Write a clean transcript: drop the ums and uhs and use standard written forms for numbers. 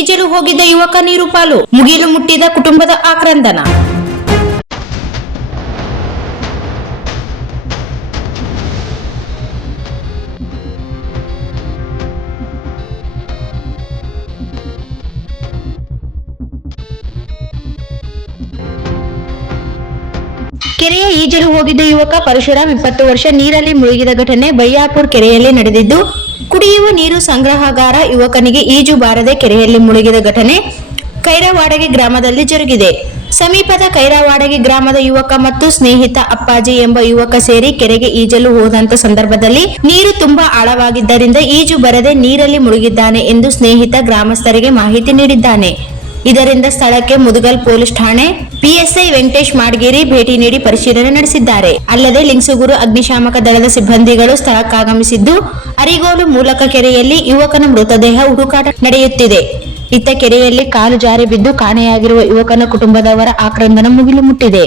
ಈಜಲು ಹೋಗಿದ್ದ ಯುವಕ ನೀರು ಪಾಲು, ಮುಗಿಲು ಮುಟ್ಟಿದ ಕುಟುಂಬದ ಆಕ್ರಂದನ. ಕೆರೆಯ ಈಜಲು ಹೋಗಿದ್ದ ಯುವಕ ಪರಶುರಾಮ್ 20 ವರ್ಷ ನೀರಲ್ಲಿ ಮುಳುಗಿದ ಘಟನೆ ಬಯ್ಯಾಪುರ್ ಕೆರೆಯಲ್ಲಿ ನಡೆದಿದ್ದು, ಕುಡಿಯುವ ನೀರು ಸಂಗ್ರಹಗಾರ ಯುವಕನಿಗೆ ಈಜು ಬಾರದೆ ಕೆರೆಯಲ್ಲಿ ಮುಳುಗಿದ ಘಟನೆ ಕೈರವಾಡಗಿ ಗ್ರಾಮದಲ್ಲಿ ಜರುಗಿದೆ. ಸಮೀಪದ ಕೈರವಾಡಗಿ ಗ್ರಾಮದ ಯುವಕ ಮತ್ತು ಸ್ನೇಹಿತ ಅಪ್ಪಾಜಿ ಎಂಬ ಯುವಕ ಸೇರಿ ಕೆರೆಗೆ ಈಜಲು ಹೋದಂತ ಸಂದರ್ಭದಲ್ಲಿ ನೀರು ತುಂಬಾ ಆಳವಾಗಿದ್ದರಿಂದ ಈಜು ಬರದೆ ನೀರಲ್ಲಿ ಮುಳುಗಿದ್ದಾನೆ ಎಂದು ಸ್ನೇಹಿತ ಗ್ರಾಮಸ್ಥರಿಗೆ ಮಾಹಿತಿ ನೀಡಿದ್ದಾನೆ. ಇದರಿಂದ ಸ್ಥಳಕ್ಕೆ ಮುದಗಲ್ ಪೊಲೀಸ್ ಠಾಣೆ ಪಿಎಸ್ಐ ವೆಂಕಟೇಶ್ ಮಾಡ್ಗೇರಿ ಭೇಟಿ ನೀಡಿ ಪರಿಶೀಲನೆ ನಡೆಸಿದ್ದಾರೆ. ಅಲ್ಲದೆ ಲಿಂಗಸೂಗೂರು ಅಗ್ನಿಶಾಮಕ ದಳದ ಸಿಬ್ಬಂದಿಗಳು ಸ್ಥಳಕ್ಕಾಗಮಿಸಿದ್ದು, ಅರಿಗೋಲು ಮೂಲಕ ಕೆರೆಯಲ್ಲಿ ಯುವಕನ ಮೃತದೇಹ ಹುಡುಕಾಟ ನಡೆಯುತ್ತಿದೆ. ಇತ್ತ ಕೆರೆಯಲ್ಲಿ ಕಾಲು ಜಾರಿ ಬಿದ್ದು ಕಾಣೆಯಾಗಿರುವ ಯುವಕನ ಕುಟುಂಬದವರ ಆಕ್ರಂದನ ಮುಗಿಲು ಮುಟ್ಟಿದೆ.